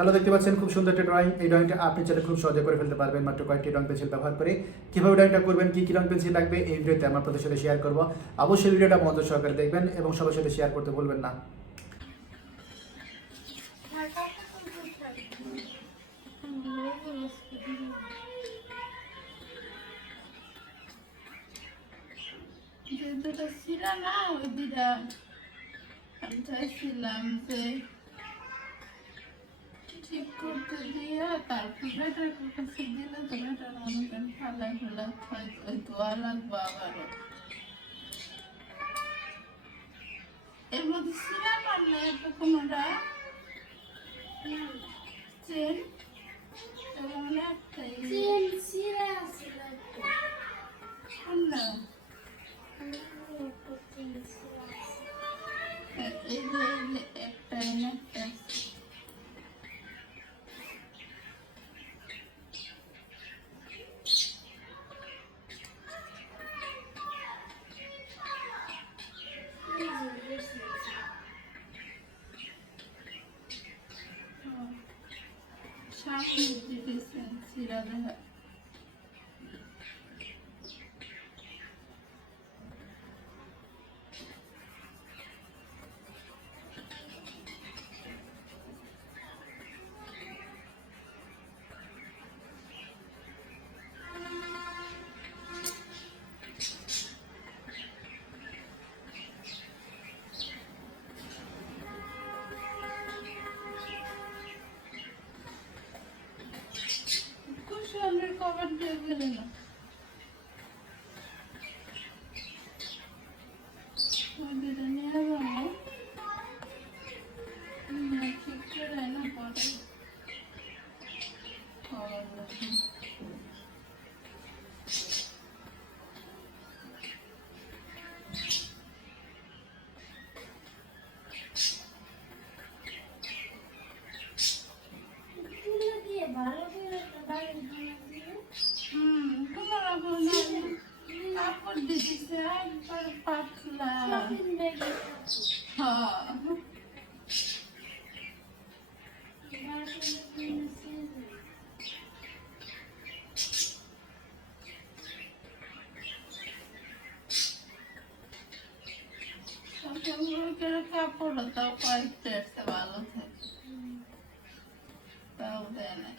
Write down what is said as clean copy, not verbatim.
Hello, দেখতে পাচ্ছেন খুব সুন্দর একটা ড্রয়িং। এই ড্রয়িংটা আপনি চাইলে খুব সহজে করে ফেলতে পারবেন মাত্র কয়েকটি রং পেন্সিল ব্যবহার করে। কিভাবে ড্রয়িংটা করবেন, কি কি রং পেন্সিল লাগবে, এই ভিডিওতে আমরা আপনাদের সাথে শেয়ার করব। অবশ্যই ভিডিওটা মনোযোগ সহকারে দেখবেন এবং সবার সাথে শেয়ার করতে ভুলবেন না। দুটো ছিল না, ওই দুটা আমি চাইছিলাম যে ঠিক করতে দিয়ে তারপর বেটার কাছে দিলে তো বেটার মনে করেন ফালাই ফেলা ওই দোয়া লাগবো আবারও। এর মধ্যে ছিলাম পারলে একটু কোনোটা চেন এবং একটাই কোনটা এই যে একটাই একটা সামনে দিতেছেন সিরা দেখা কুশলের কভার দিয়ে গেলে না ওদের নিয়ে যাবো ঠিক করে না পরে খবর লাগে কাপড় দিতেছে একবার পাতলা হ্যাঁ কাপড় তাও কয়েকটা ভালো থাকে তাও দেয় না